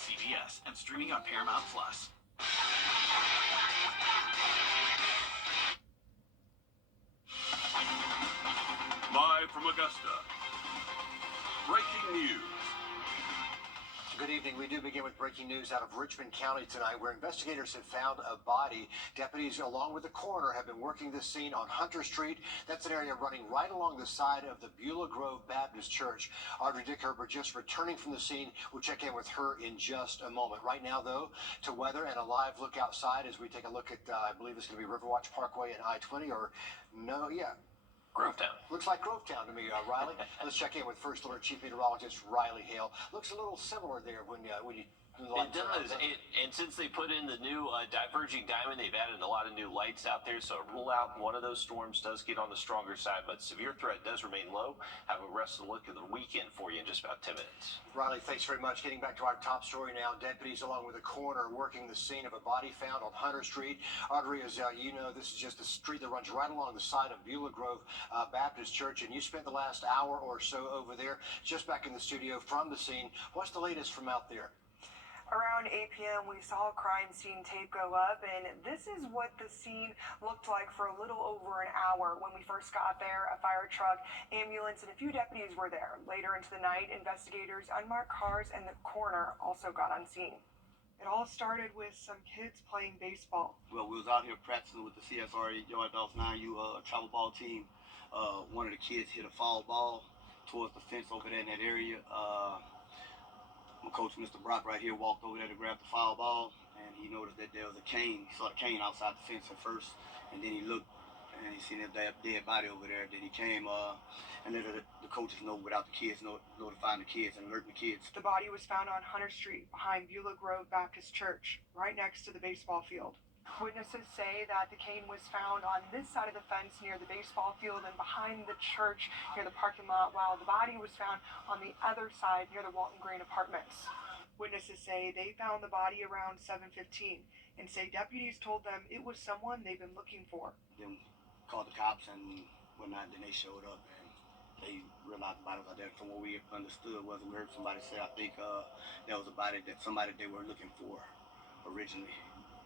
CBS and streaming on Paramount Plus. Live from Augusta, breaking news. Good evening. We do begin with breaking news out of Richmond County tonight, where investigators have found a body. Deputies, along with the coroner, have been working this scene on Hunter Street. That's an area running right along the side of the Beulah Grove Baptist Church. Wrdw just returning from the scene. We'll check in with her in just a moment. Right now, though, to weather and a live look outside as we take a look at, I believe it's going to be Riverwatch Parkway and I-20, or no, yeah. Grovetown. Looks like Grovetown to me, Riley. Let's check in with First Alert Chief Meteorologist Riley Hale. Looks a little similar there when you. It does, and since they put in the new diverging diamond, they've added a lot of new lights out there, so rule out one of those storms does get on the stronger side, but severe threat does remain low. Have a rest of the look of the weekend for you in just about 10 minutes. Riley, thanks very much. Getting back to our top story now, deputies along with the coroner working the scene of a body found on Hunter Street. Audrey, as you know, this is just a street that runs right along the side of Beulah Grove Baptist Church, and you spent the last hour or so over there, just back in the studio from the scene. What's the latest from out there? Around 8 p.m., we saw crime scene tape go up, and this is what the scene looked like for a little over an hour. When we first got there, a fire truck, ambulance, and a few deputies were there. Later into the night, investigators, unmarked cars, and the coroner also got on scene. It all started with some kids playing baseball. Well, we was out here practicing with the CSR Yard Dogs 9U travel ball team. One of the kids hit a foul ball towards the fence over there in that area. My coach, Mr. Brock, right here, walked over there to grab the foul ball, and he noticed that there was a cane. He saw the cane outside the fence at first, and then he looked, and he seen that dead body over there. Then he came and let the coaches know without the kids notifying the kids and alerting the kids. The body was found on Hunter Street behind Beulah Grove Baptist Church, right next to the baseball field. Witnesses say that the cane was found on this side of the fence near the baseball field and behind the church near the parking lot, while the body was found on the other side near the Walton Green Apartments. Witnesses say they found the body around 7:15 and say deputies told them it was someone they've been looking for. Then called the cops and whatnot, then they showed up and they realized the body was out there. From what we understood was, we heard somebody say, I think that was a body that somebody they were looking for originally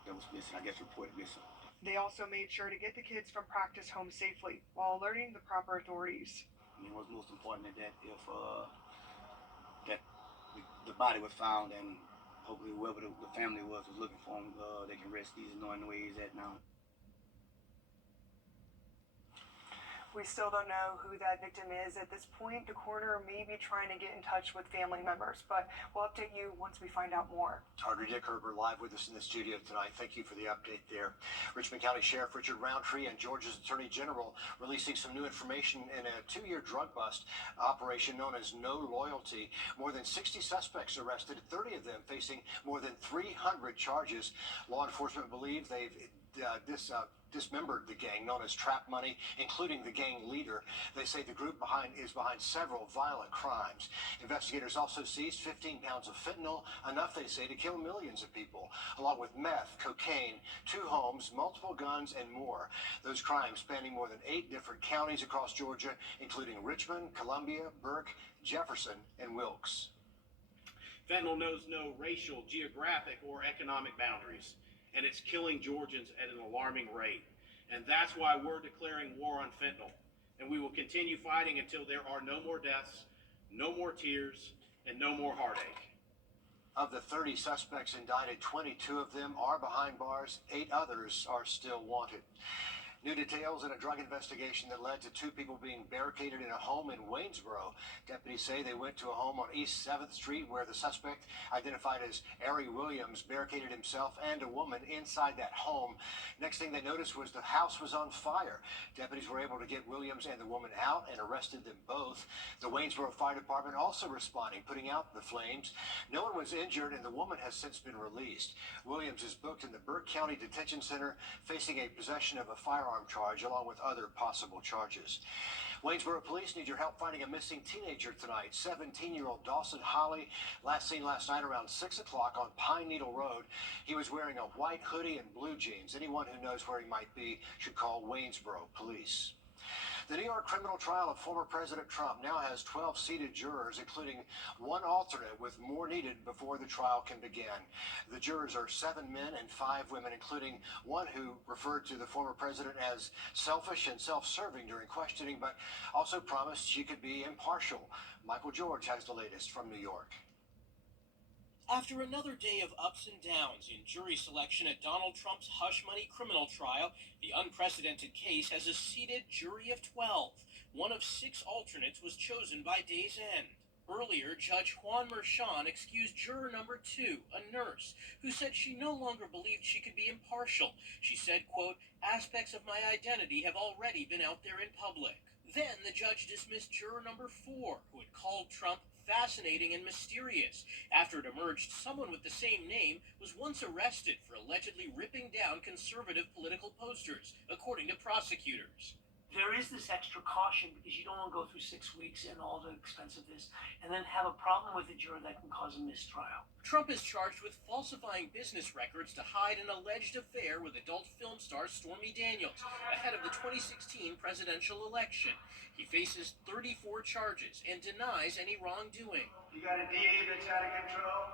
that was missing, I guess reported missing. They also made sure to get the kids from practice home safely while alerting the proper authorities. I mean, what's most important is that if the body was found and hopefully whoever the family was looking for him, they can rest easy knowing the way he's at now. We still don't know who that victim is at this point. The coroner may be trying to get in touch with family members, but we'll update you once we find out more. Audrey Dickerber live with us in the studio tonight. Thank you for the update there. Richmond County Sheriff Richard Roundtree and Georgia's Attorney General releasing some new information in a 2-year drug bust operation known as No Loyalty. More than 60 suspects arrested, 30 of them facing more than 300 charges. Law enforcement believe they've dismembered the gang known as Trap Money, including the gang leader. They say the group is behind several violent crimes. Investigators also seized 15 pounds of fentanyl, enough, they say, to kill millions of people, along with meth, cocaine, 2 homes, multiple guns, and more. Those crimes spanning more than 8 different counties across Georgia, including Richmond, Columbia, Burke, Jefferson, and Wilkes. Fentanyl knows no racial, geographic, or economic boundaries, and it's killing Georgians at an alarming rate. And that's why we're declaring war on fentanyl. And we will continue fighting until there are no more deaths, no more tears, and no more heartache. Of the 30 suspects indicted, 22 of them are behind bars. 8 others are still wanted. New details in a drug investigation that led to 2 people being barricaded in a home in Waynesboro. Deputies say they went to a home on East 7th Street where the suspect, identified as Ari Williams, barricaded himself and a woman inside that home. Next thing they noticed was the house was on fire. Deputies were able to get Williams and the woman out and arrested them both. The Waynesboro Fire Department also responding, putting out the flames. No one was injured and the woman has since been released. Williams is booked in the Burke County Detention Center, facing a possession of a firearm charge along with other possible charges. Waynesboro police need your help finding a missing teenager tonight. 17-year-old Dawson Holly, last seen last night around 6 o'clock on Pine Needle Road. He was wearing a white hoodie and blue jeans. Anyone who knows where he might be should call Waynesboro police. The New York criminal trial of former President Trump now has 12 seated jurors, including one alternate, with more needed before the trial can begin. The jurors are 7 men and 5 women, including one who referred to the former president as selfish and self-serving during questioning, but also promised she could be impartial. Michael George has the latest from New York. After another day of ups and downs in jury selection at Donald Trump's hush money criminal trial, the unprecedented case has a seated jury of 12. One of 6 alternates was chosen by day's end. Earlier, Judge Juan Merchan excused juror number 2, a nurse, who said she no longer believed she could be impartial. She said, quote, "Aspects of my identity have already been out there in public." Then the judge dismissed juror number 4, who had called Trump fascinating and mysterious, after it emerged someone with the same name was once arrested for allegedly ripping down conservative political posters, according to prosecutors. There is this extra caution because you don't want to go through 6 weeks and all the expense of this and then have a problem with a juror that can cause a mistrial. Trump is charged with falsifying business records to hide an alleged affair with adult film star Stormy Daniels ahead of the 2016 presidential election. He faces 34 charges and denies any wrongdoing. You got a DA that's out of control.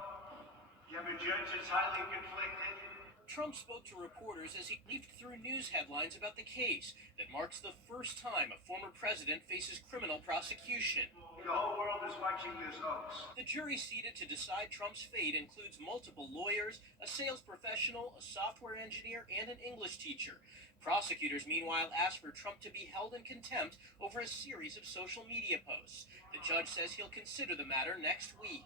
You have a judge that's highly conflicted. Trump spoke to reporters as he leafed through news headlines about the case that marks the first time a former president faces criminal prosecution. The whole world is watching this hoax. The jury seated to decide Trump's fate includes multiple lawyers, a sales professional, a software engineer, and an English teacher. Prosecutors, meanwhile, asked for Trump to be held in contempt over a series of social media posts. The judge says he'll consider the matter next week.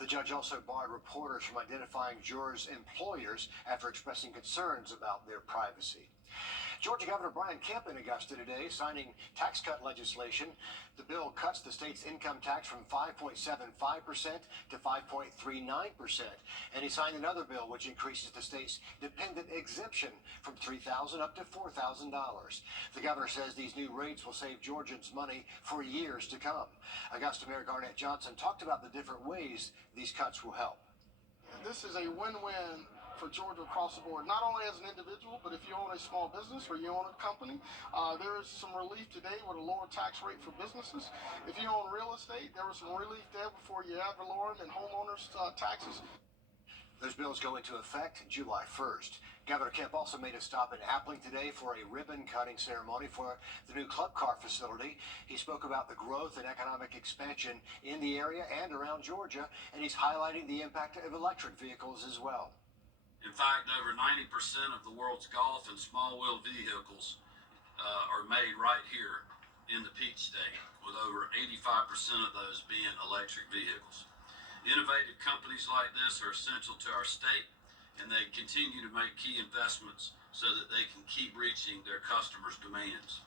The judge also barred reporters from identifying jurors' employers after expressing concerns about their privacy. Georgia Governor Brian Kemp in Augusta today signing tax cut legislation. The bill cuts the state's income tax from 5.75% to 5.39%. And he signed another bill which increases the state's dependent exemption from $3,000 up to $4,000. The governor says these new rates will save Georgians money for years to come. Augusta Mayor Garnett Johnson talked about the different ways these cuts will help. This is a win-win for Georgia across the board, not only as an individual, but if you own a small business or you own a company, there is some relief today with a lower tax rate for businesses. If you own real estate, there was some relief there before you add the lowering in homeowners' taxes. Those bills go into effect July 1st. Governor Kemp also made a stop in Appling today for a ribbon-cutting ceremony for the new club car facility. He spoke about the growth and economic expansion in the area and around Georgia, and he's highlighting the impact of electric vehicles as well. In fact, over 90% of the world's golf and small-wheel vehicles are made right here in the Peach State, with over 85% of those being electric vehicles. Innovative companies like this are essential to our state, and they continue to make key investments so that they can keep reaching their customers' demands.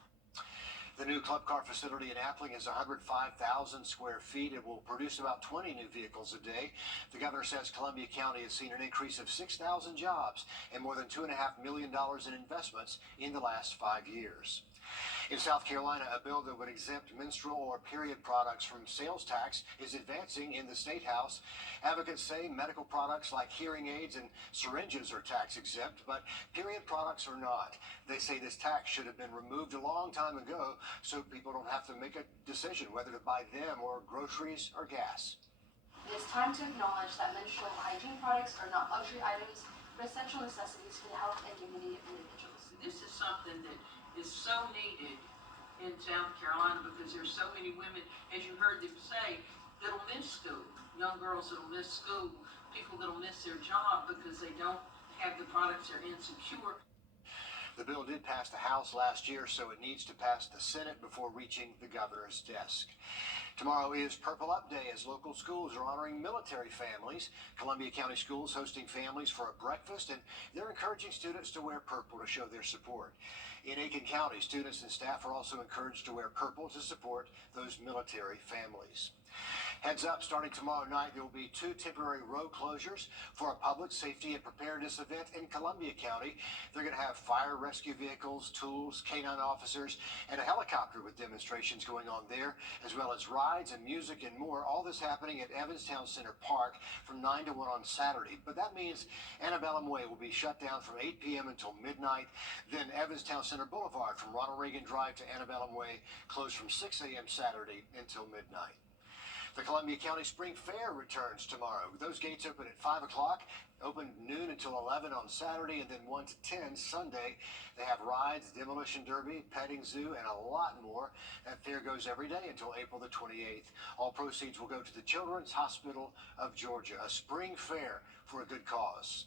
The new club car facility in Appling is 105,000 square feet. It will produce about 20 new vehicles a day. The governor says Columbia County has seen an increase of 6,000 jobs and more than $2.5 million in investments in the last 5 years. In South Carolina, a bill that would exempt menstrual or period products from sales tax is advancing in the State House. Advocates say medical products like hearing aids and syringes are tax exempt, but period products are not. They say this tax should have been removed a long time ago so people don't have to make a decision whether to buy them or groceries or gas. It is time to acknowledge that menstrual hygiene products are not luxury items, but essential necessities for the health and dignity of individuals. This is something that is so needed in South Carolina because there's so many women, as you heard them say, that'll miss school. Young girls that'll miss school, people that'll miss their job because they don't have the products, they're insecure. The bill did pass the House last year, so it needs to pass the Senate before reaching the governor's desk. Tomorrow is Purple Up Day as local schools are honoring military families. Columbia County Schools hosting families for a breakfast, and they're encouraging students to wear purple to show their support. In Aiken County, students and staff are also encouraged to wear purple to support those military families. Heads up, starting tomorrow night, there will be 2 temporary road closures for a public safety and preparedness event in Columbia County. They're going to have fire rescue vehicles, tools, canine officers, and a helicopter with demonstrations going on there, as well as rides rides and music and more. All this happening at Evanstown Center Park from 9 to 1 on Saturday. But that means Antebellum Way will be shut down from 8 p.m. until midnight. Then Evanstown Center Boulevard from Ronald Reagan Drive to Antebellum Way closed from 6 a.m. Saturday until midnight. The Columbia County Spring Fair returns tomorrow. Those gates open at 5 o'clock, open noon until 11 on Saturday, and then 1 to 10 Sunday. They have rides, demolition derby, petting zoo, and a lot more. That fair goes every day until April the 28th. All proceeds will go to the Children's Hospital of Georgia. A spring fair for a good cause.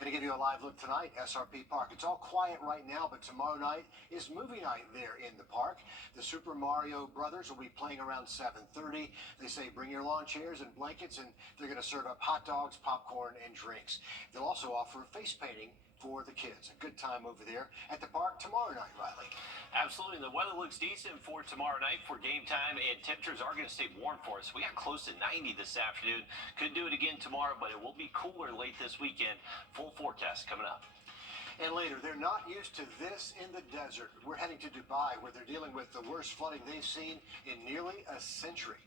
Going to give you a live look tonight, SRP Park. It's all quiet right now, but tomorrow night is movie night there in the park. The Super Mario Brothers will be playing around 7:30. They say bring your lawn chairs and blankets, and they're going to serve up hot dogs, popcorn, and drinks. They'll also offer face painting for the kids. A good time over there at the park tomorrow night, Riley. Absolutely. The weather looks decent for tomorrow night for game time, and temperatures are going to stay warm for us. We got close to 90 this afternoon. Could do it again tomorrow, but it will be cooler late this weekend. Full forecast coming up. And later, they're not used to this in the desert. We're heading to Dubai, where they're dealing with the worst flooding they've seen in nearly a century.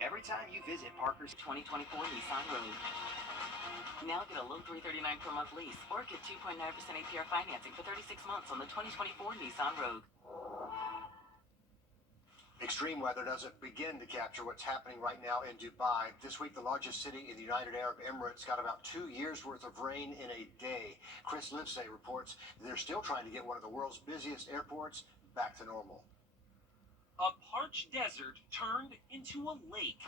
Every time you visit Parker's 2024 Nissan Rogue. Now get a low $339 per month lease or get 2.9% APR financing for 36 months on the 2024 Nissan Rogue. Extreme weather doesn't begin to capture what's happening right now in Dubai. This week, the largest city in the United Arab Emirates got about 2 years' worth of rain in a day. Chris Livesay reports they're still trying to get one of the world's busiest airports back to normal. A parched desert turned into a lake.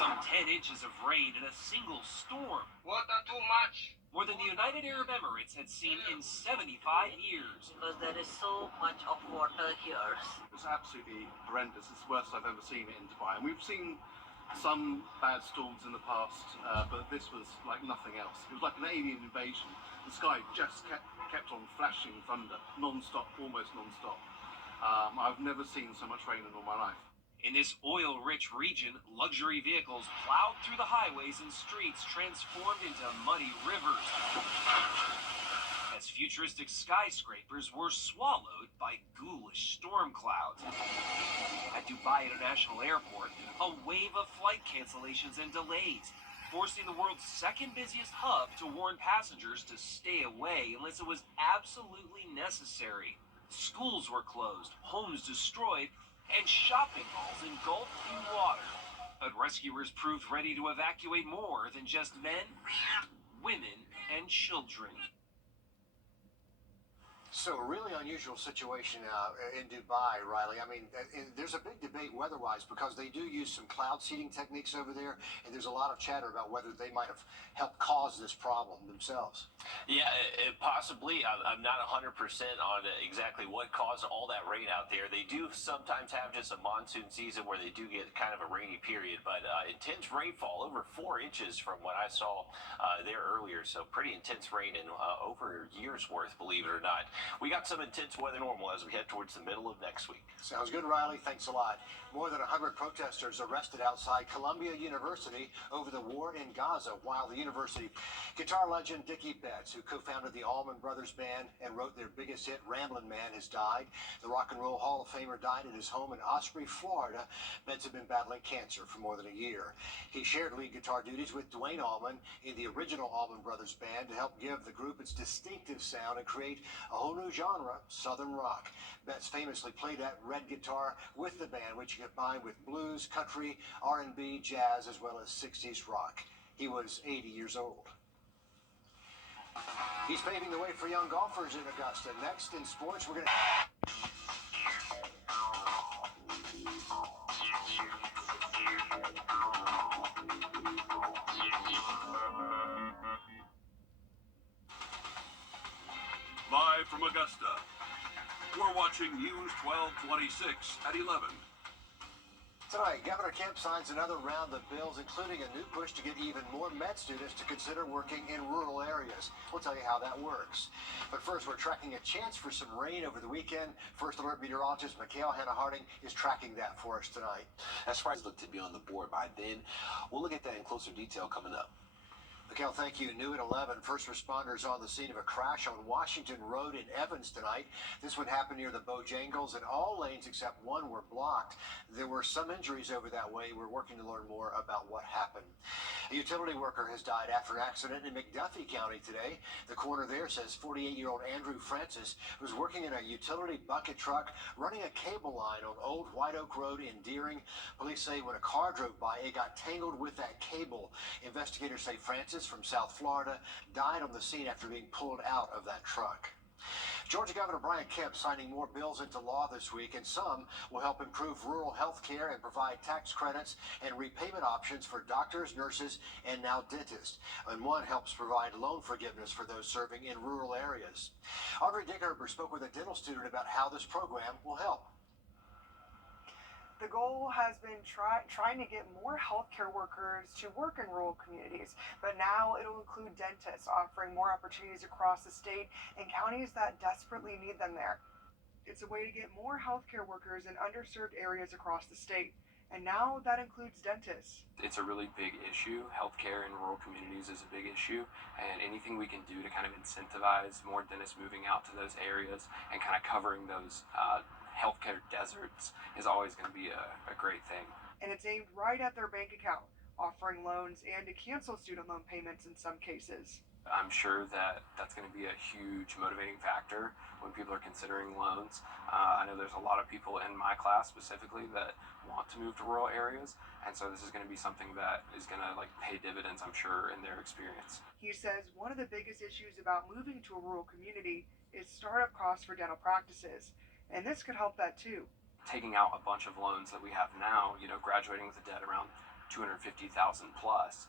Some 10 inches of rain in a single storm. Water too much. More than the United Arab Emirates had seen in 75 years. Because there is so much of water here. It's absolutely horrendous. It's the worst I've ever seen it in Dubai. And we've seen some bad storms in the past, but this was like nothing else. It was like an alien invasion. The sky just kept on flashing thunder, non-stop, almost non-stop. I've never seen so much rain in all my life. In this oil-rich region, luxury vehicles plowed through the highways and streets transformed into muddy rivers as futuristic skyscrapers were swallowed by ghoulish storm clouds. At Dubai International Airport, a wave of flight cancellations and delays, forcing the world's second busiest hub to warn passengers to stay away unless it was absolutely necessary. Schools were closed, homes destroyed, and shopping malls engulfed in water. But rescuers proved ready to evacuate more than just men, women, and children. So a really unusual situation in Dubai, Riley. I mean, there's a big debate weather-wise because they do use some cloud seeding techniques over there, and there's a lot of chatter about whether they might have helped cause this problem themselves. Yeah, possibly. I'm not 100% on exactly what caused all that rain out there. They do sometimes have just a monsoon season where they do get kind of a rainy period, but intense rainfall, over 4 inches from what I saw there earlier. So pretty intense rain and over a year's worth, believe it or not. We got some intense weather normal as we head towards the middle of next week. Sounds good, Riley. Thanks a lot. More than 100 protesters arrested outside Columbia University over the war in Gaza while the university. Guitar legend Dickie Betts, who co-founded the Allman Brothers Band and wrote their biggest hit, Ramblin' Man, has died. The Rock and Roll Hall of Famer died at his home in Osprey, Florida. Betts had been battling cancer for more than a year. He shared lead guitar duties with Duane Allman in the original Allman Brothers Band to help give the group its distinctive sound and create a whole new genre, Southern rock. Betts famously played that red guitar with the band, which he combined with blues, country, R&B, jazz, as well as 60s rock. He was 80 years old. He's paving the way for young golfers in Augusta. Next in sports, we're going to... Live from Augusta, we're watching News 1226 at 11. Tonight, Governor Kemp signs another round of bills, including a new push to get even more med students to consider working in rural areas. We'll tell you how that works. But first, we're tracking a chance for some rain over the weekend. First Alert meteorologist Mikhail Hannah-Harding is tracking that for us tonight. That's right. Look to be on the board by then. We'll look at that in closer detail coming up. Mikhail, thank you. New at 11, first responders on the scene of a crash on Washington Road in Evans tonight. This one happened near the Bojangles, and all lanes except one were blocked. There were some injuries over that way. We're working to learn more about what happened. A utility worker has died after an accident in McDuffie County today. The coroner there says 48-year-old Andrew Francis was working in a utility bucket truck running a cable line on Old White Oak Road in Deering. Police say when a car drove by, it got tangled with that cable. Investigators say Francis from South Florida died on the scene after being pulled out of that truck. Georgia Governor Brian Kemp signing more bills into law this week, and some will help improve rural health care and provide tax credits and repayment options for doctors, nurses, and now dentists. And one helps provide loan forgiveness for those serving in rural areas. Wrdw spoke with a dental student about how this program will help. The goal has been trying to get more healthcare workers to work in rural communities, but now it'll include dentists, offering more opportunities across the state and counties that desperately need them there. It's a way to get more healthcare workers in underserved areas across the state, and now that includes dentists. It's a really big issue. Healthcare in rural communities is a big issue, and anything we can do to kind of incentivize more dentists moving out to those areas and kind of covering those healthcare deserts is always going to be a great thing. And it's aimed right at their bank account, offering loans and to cancel student loan payments in some cases. I'm sure that that's going to be a huge motivating factor when people are considering loans. I know there's a lot of people in my class specifically that want to move to rural areas, and so this is going to be something that is going to pay dividends, I'm sure, in their experience. He says one of the biggest issues about moving to a rural community is startup costs for dental practices, and this could help that too. Taking out a bunch of loans that we have now, graduating with a debt around $250,000 plus,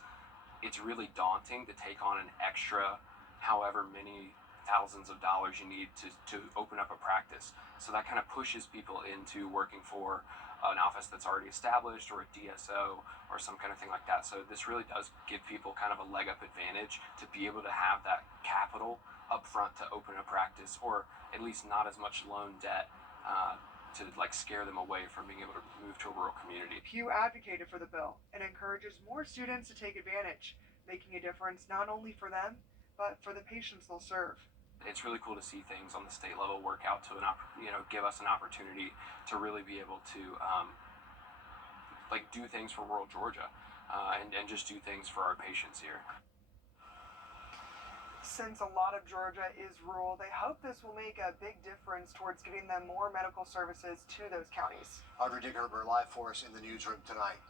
it's really daunting to take on an extra however many thousands of dollars you need to open up a practice. So that kind of pushes people into working for an office that's already established or a DSO or some kind of thing like that. So this really does give people kind of a leg up advantage to be able to have that capital up front to open a practice, or at least not as much loan debt to scare them away from being able to move to a rural community. Pew advocated for the bill and encourages more students to take advantage, making a difference not only for them, but for the patients they'll serve. It's really cool to see things on the state level work out to give us an opportunity to really be able to do things for rural Georgia and just do things for our patients here. Since a lot of Georgia is rural, they hope this will make a big difference towards getting them more medical services to those counties. Wrdw live for us in the newsroom tonight.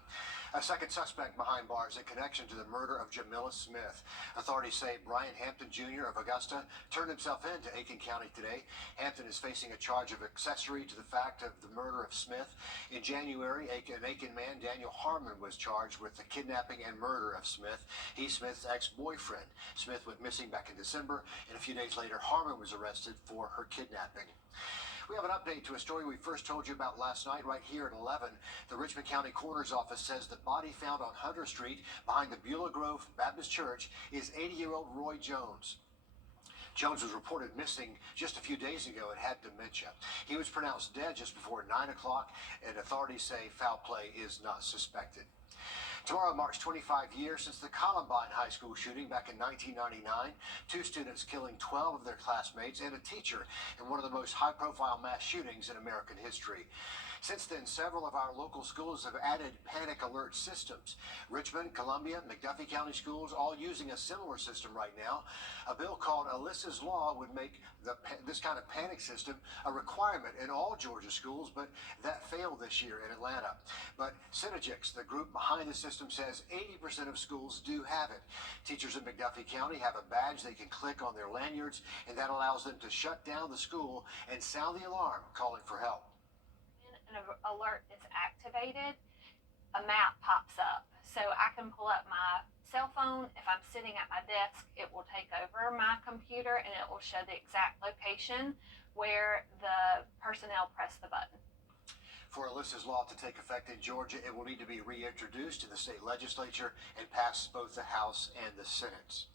A second suspect behind bars in connection to the murder of Jamila Smith. Authorities say Brian Hampton Jr. of Augusta turned himself in to Aiken County today. Hampton is facing a charge of accessory to the fact of the murder of Smith. In January, an Aiken man, Daniel Harmon, was charged with the kidnapping and murder of Smith. He's Smith's ex-boyfriend. Smith went missing back in December, and a few days later, Harmon was arrested for her kidnapping. We have an update to a story we first told you about last night right here at 11. The Richmond County Coroner's Office says the body found on Hunter Street behind the Beulah Grove Baptist Church is 80-year-old Roy Jones. Jones was reported missing just a few days ago and had dementia. He was pronounced dead just before 9 o'clock, and authorities say foul play is not suspected. Tomorrow marks 25 years since the Columbine High School shooting back in 1999. 2 students killing 12 of their classmates and a teacher in one of the most high-profile mass shootings in American history. Since then, several of our local schools have added panic alert systems. Richmond, Columbia, McDuffie County schools all using a similar system right now. A bill called Alyssa's Law would make this kind of panic system a requirement in all Georgia schools, but that failed this year in Atlanta. But Synergix, the group behind the system, says 80% of schools do have it. Teachers in McDuffie County have a badge they can click on their lanyards, and that allows them to shut down the school and sound the alarm, calling for help. An alert is activated, a map pops up. So I can pull up my cell phone. If I'm sitting at my desk, it will take over my computer and it will show the exact location where the personnel press the button. For Alyssa's Law to take effect in Georgia, it will need to be reintroduced in the state legislature and pass both the House and the Senate.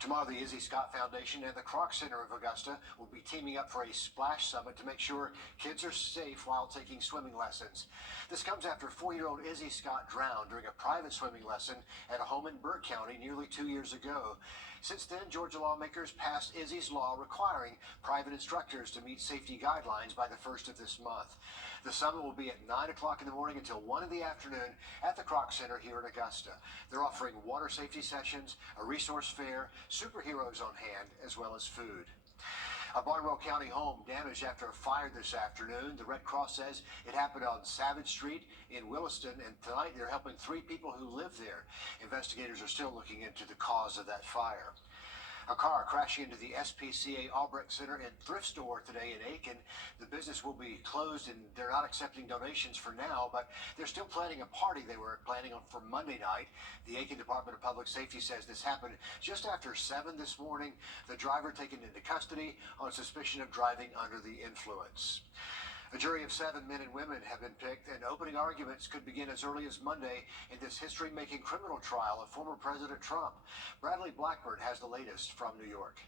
Tomorrow, the Izzy Scott Foundation and the Kroc Center of Augusta will be teaming up for a splash summit to make sure kids are safe while taking swimming lessons. This comes after 4-year-old Izzy Scott drowned during a private swimming lesson at a home in Burke County nearly 2 years ago. Since then, Georgia lawmakers passed Izzy's law requiring private instructors to meet safety guidelines by the 1st of this month. The summit will be at 9 o'clock in the morning until 1 in the afternoon at the Kroc Center here in Augusta. They're offering water safety sessions, a resource fair, superheroes on hand, as well as food. A Barnwell County home damaged after a fire this afternoon. The Red Cross says it happened on Savage Street in Williston, and tonight they're helping 3 people who live there. Investigators are still looking into the cause of that fire. A car crashing into the SPCA Albrecht Center and Thrift Store today in Aiken. The business will be closed and they're not accepting donations for now, but they're still planning a party they were planning on for Monday night. The Aiken Department of Public Safety says this happened just after 7 this morning. The driver taken into custody on suspicion of driving under the influence. A jury of 7 men and women have been picked, and opening arguments could begin as early as Monday in this history-making criminal trial of former President Trump. Bradley Blackburn has the latest from New York.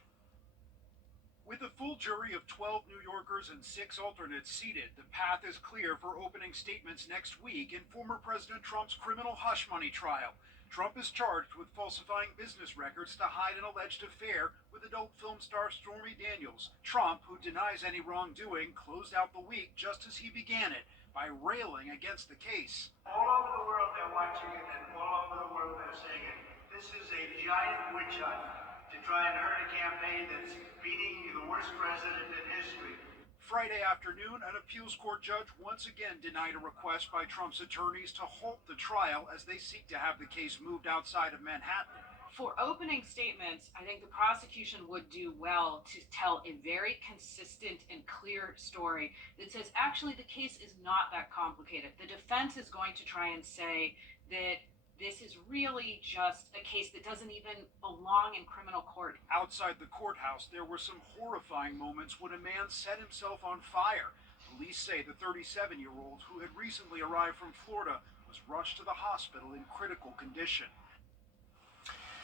With a full jury of 12 New Yorkers and 6 alternates seated, the path is clear for opening statements next week in former President Trump's criminal hush money trial. Trump is charged with falsifying business records to hide an alleged affair with adult film star Stormy Daniels. Trump, who denies any wrongdoing, closed out the week just as he began it by railing against the case. All over the world they're watching it, and all over the world they're saying it. This is a giant witch hunt to try and hurt a campaign that's beating the worst president in history. Friday afternoon, an appeals court judge once again denied a request by Trump's attorneys to halt the trial as they seek to have the case moved outside of Manhattan. For opening statements, I think the prosecution would do well to tell a very consistent and clear story that says actually the case is not that complicated. The defense is going to try and say that this is really just a case that doesn't even belong in criminal court. Outside the courthouse, there were some horrifying moments when a man set himself on fire. Police say the 37-year-old, who had recently arrived from Florida, was rushed to the hospital in critical condition.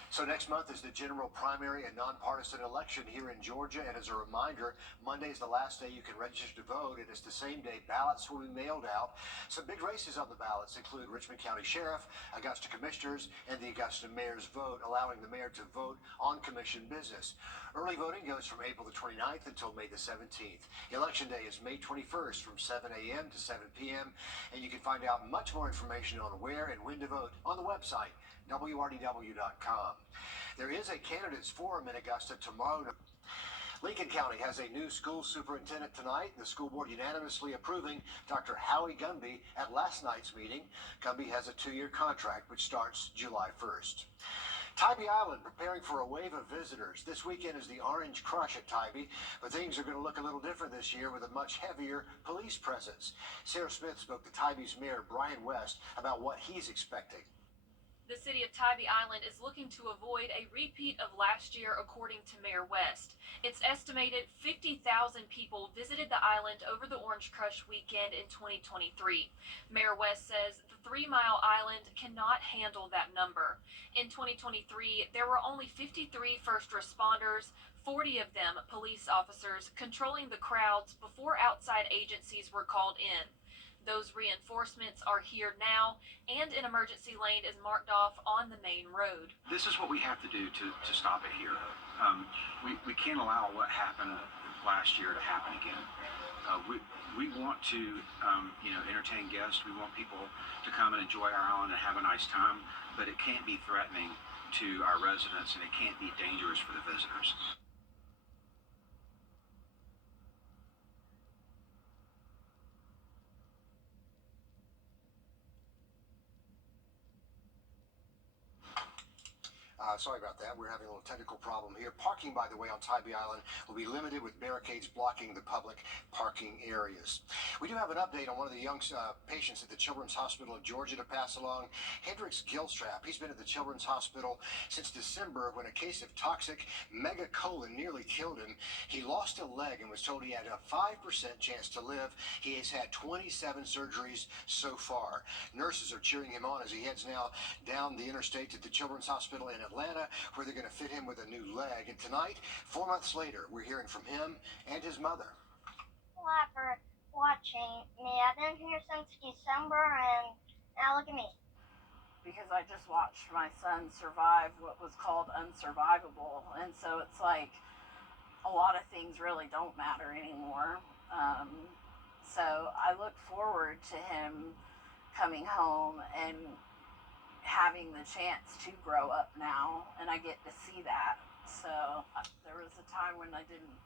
So next month is the general primary and nonpartisan election here in Georgia. And as a reminder, Monday is the last day you can register to vote. It is the same day ballots will be mailed out. Some big races on the ballots include Richmond County Sheriff, Augusta Commissioners, and the Augusta Mayor's vote, allowing the mayor to vote on commission business. Early voting goes from April the 29th until May the 17th. Election day is May 21st from 7 a.m. to 7 p.m. And you can find out much more information on where and when to vote on the website, wrdw.com. There is a candidates forum in Augusta tomorrow. Lincoln County has a new school superintendent tonight. The school board unanimously approving Dr. Howie Gumby at last night's meeting. Gumby has a 2-year contract which starts July 1st. Tybee Island preparing for a wave of visitors. This weekend is the Orange Crush at Tybee, but things are going to look a little different this year with a much heavier police presence. Sarah Smith spoke to Tybee's mayor, Brian West, about what he's expecting. The city of Tybee Island is looking to avoid a repeat of last year, according to Mayor West. It's estimated 50,000 people visited the island over the Orange Crush weekend in 2023. Mayor West says the 3-mile island cannot handle that number. In 2023, there were only 53 first responders, 40 of them police officers, controlling the crowds before outside agencies were called in. Those reinforcements are here now, and an emergency lane is marked off on the main road. This is what we have to do to stop it here. We can't allow what happened last year to happen again. We want to entertain guests. We want people to come and enjoy our island and have a nice time, but it can't be threatening to our residents, and it can't be dangerous for the visitors. Sorry about that. We're having a little technical problem here. Parking, by the way, on Tybee Island will be limited with barricades blocking the public parking areas. We do have an update on one of the young patients at the Children's Hospital of Georgia to pass along. Hendrix Gilstrap. He's been at the Children's Hospital since December when a case of toxic megacolon nearly killed him. He lost a leg and was told he had a 5% chance to live. He has had 27 surgeries so far. Nurses are cheering him on as he heads now down the interstate to the Children's Hospital in Atlanta, where they're going to fit him with a new leg. And tonight, 4 months later, we're hearing from him and his mother. A lot for watching me. I've been here since December, and now look at me. Because I just watched my son survive what was called unsurvivable, and so it's like a lot of things really don't matter anymore. So I look forward to him coming home and having the chance to grow up now, and I get to see that. So there was a time when I didn't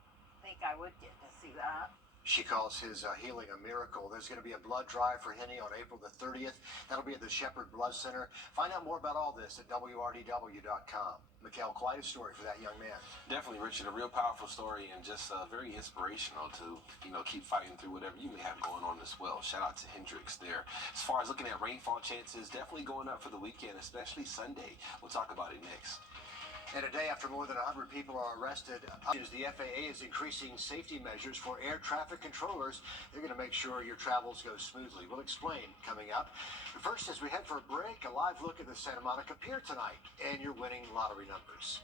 think I would get to see that. She calls his healing a miracle. There's going to be a blood drive for Henny on April the 30th. That'll be at the Shepherd Blood Center. Find out more about all this at WRDW.com. Mikhail, quite a story for that young man. Definitely, Richard, a real powerful story and just very inspirational to, keep fighting through whatever you may have going on as well. Shout out to Hendrix there. As far as looking at rainfall chances, definitely going up for the weekend, especially Sunday. We'll talk about it next. And a day after more than 100 people are arrested, the FAA is increasing safety measures for air traffic controllers. They're going to make sure your travels go smoothly. We'll explain coming up. But first, as we head for a break, a live look at the Santa Monica Pier tonight and your winning lottery numbers.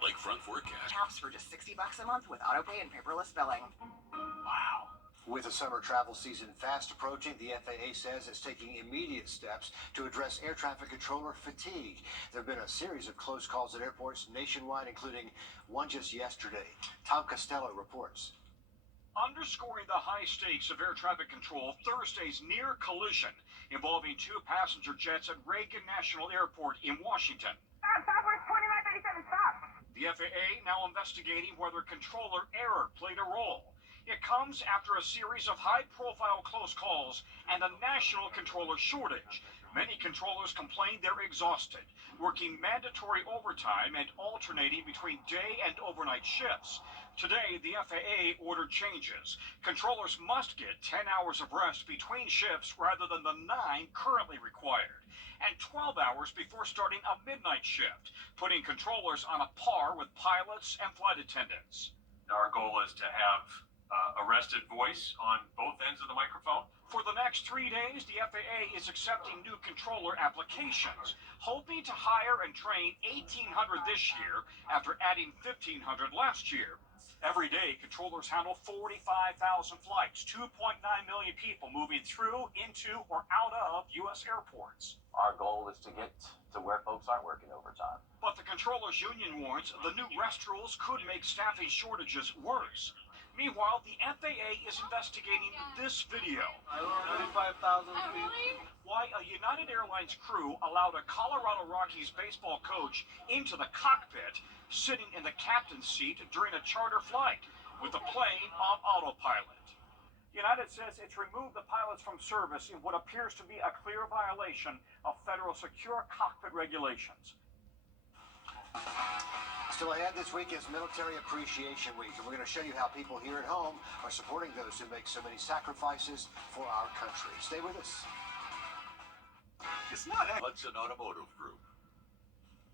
Lakefront forecast. House for just $60 a month with autopay and paperless billing. Wow. With the summer travel season fast approaching, the FAA says it's taking immediate steps to address air traffic controller fatigue. There have been a series of close calls at airports nationwide, including one just yesterday. Tom Costello reports. Underscoring the high stakes of air traffic control, Thursday's near collision involving two passenger jets at Reagan National Airport in Washington. Southwest 2937, stop. The FAA now investigating whether controller error played a role. It comes after a series of high-profile close calls and a national controller shortage. Many controllers complain they're exhausted, working mandatory overtime and alternating between day and overnight shifts. Today, the FAA ordered changes. Controllers must get 10 hours of rest between shifts rather than the 9 currently required, and 12 hours before starting a midnight shift, putting controllers on a par with pilots and flight attendants. Our goal is to have a rested voice on both ends of the microphone. For the next 3 days, the FAA is accepting new controller applications, hoping to hire and train 1,800 this year after adding 1,500 last year. Every day, controllers handle 45,000 flights, 2.9 million people moving through, into, or out of U.S. airports. Our goal is to get to where folks aren't working overtime. But the controllers' union warns the new rest rules could make staffing shortages worse. Meanwhile, the FAA is investigating this video. 95,000 feet. Why a United Airlines crew allowed a Colorado Rockies baseball coach into the cockpit, sitting in the captain's seat during a charter flight, with the plane on autopilot. United says it's removed the pilots from service in what appears to be a clear violation of federal secure cockpit regulations. Still ahead this week is Military Appreciation Week, and we're going to show you how people here at home are supporting those who make so many sacrifices for our country. Stay with us. It's not Hudson Automotive Group.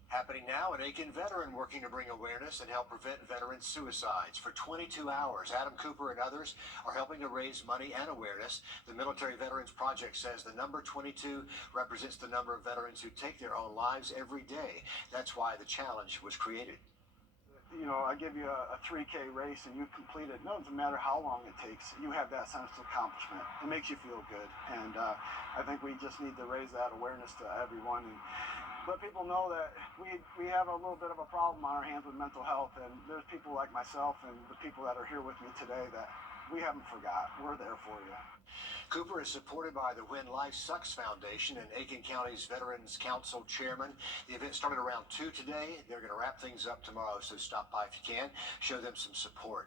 Happening now, an Aiken veteran working to bring awareness and help prevent veteran suicides. For 22 hours, Adam Cooper and others are helping to raise money and awareness. The Military Veterans Project says the number 22 represents the number of veterans who take their own lives every day. That's why the challenge was created. I give you a 3K race and you complete it. No, it doesn't matter how long it takes. You have that sense of accomplishment. It makes you feel good. And I think we just need to raise that awareness to everyone and let people know that we have a little bit of a problem on our hands with mental health. And there's people like myself and the people that are here with me today that we haven't forgot. We're there for you. Cooper is supported by the When Life Sucks Foundation and Aiken County's Veterans Council Chairman. The event started around 2 today. They're going to wrap things up tomorrow, so stop by if you can. Show them some support.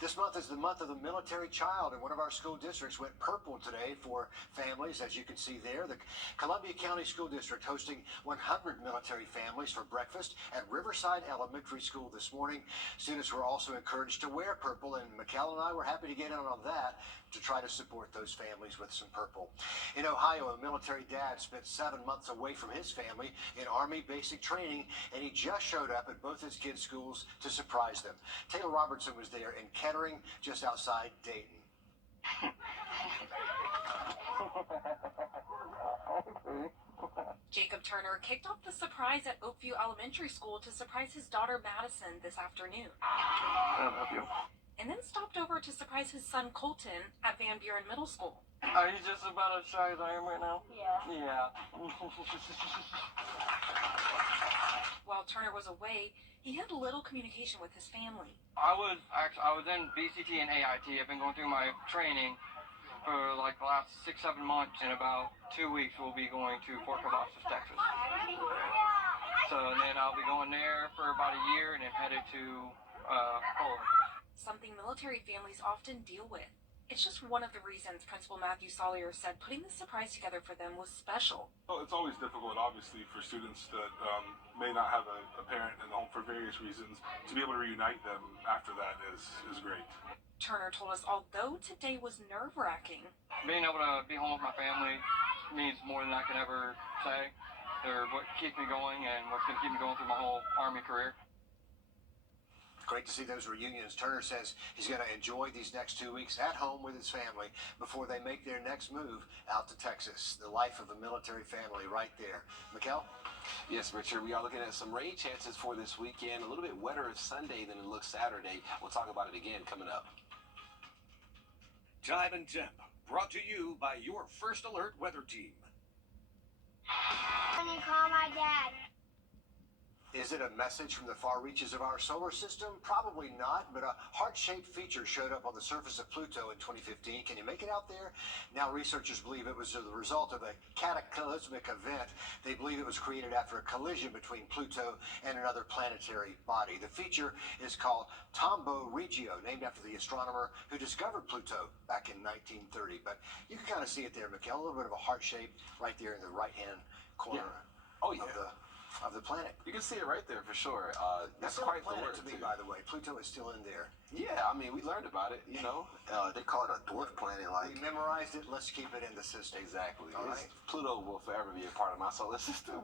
This month is the month of the military child, and one of our school districts went purple today for families, as you can see there. The Columbia County School District hosting 100 military families for breakfast at Riverside Elementary School this morning. Students were also encouraged to wear purple, and Mikhail and I were happy to get in on that to try to support those families with some purple. In Ohio, a military dad spent 7 months away from his family in Army basic training, and he just showed up at both his kids' schools to surprise them. Taylor Robertson was there in Kettering, just outside Dayton. Jacob Turner kicked off the surprise at Oakview Elementary School to surprise his daughter Madison this afternoon. I love you. And then stopped over to surprise his son Colton at Van Buren Middle School. Are you just about as shy as I am right now? Yeah. Yeah. While Turner was away, he had little communication with his family. I was in BCT and AIT. I've been going through my training for like the last 6-7 months. In about 2 weeks, we'll be going to Fort Cavazos, Texas. So then I'll be going there for about a year and then headed to Poland. Something military families often deal with. It's just one of the reasons Principal Matthew Sawyer said putting this surprise together for them was special. Well, it's always difficult, obviously, for students that may not have a parent in the home for various reasons. To be able to reunite them after that is great. Turner told us although today was nerve-wracking, being able to be home with my family means more than I can ever say. They're what keeps me going and what's going to keep me going through my whole Army career. Great to see those reunions. Turner says he's going to enjoy these next 2 weeks at home with his family before they make their next move out to Texas. The life of a military family right there. Mikkel? Yes, Richard, we are looking at some rain chances for this weekend. A little bit wetter Sunday than it looks Saturday. We'll talk about it again coming up. Time and Temp, brought to you by your First Alert weather team. When you call my dad. Is it a message from the far reaches of our solar system? Probably not, but a heart-shaped feature showed up on the surface of Pluto in 2015. Can you make it out there? Now researchers believe it was the result of a cataclysmic event. They believe it was created after a collision between Pluto and another planetary body. The feature is called Tombaugh Regio, named after the astronomer who discovered Pluto back in 1930. But you can kind of see it there, Mikkel, a little bit of a heart shape right there in the right-hand corner of the planet. You can see it right there for sure. That's quite quite the planet word to me, too. by the way. Pluto is still in there. Yeah, I mean, we learned about it, you know. They call it a dwarf planet, like. We memorized it. Let's keep it in the system. Exactly. All right. Pluto will forever be a part of my solar system.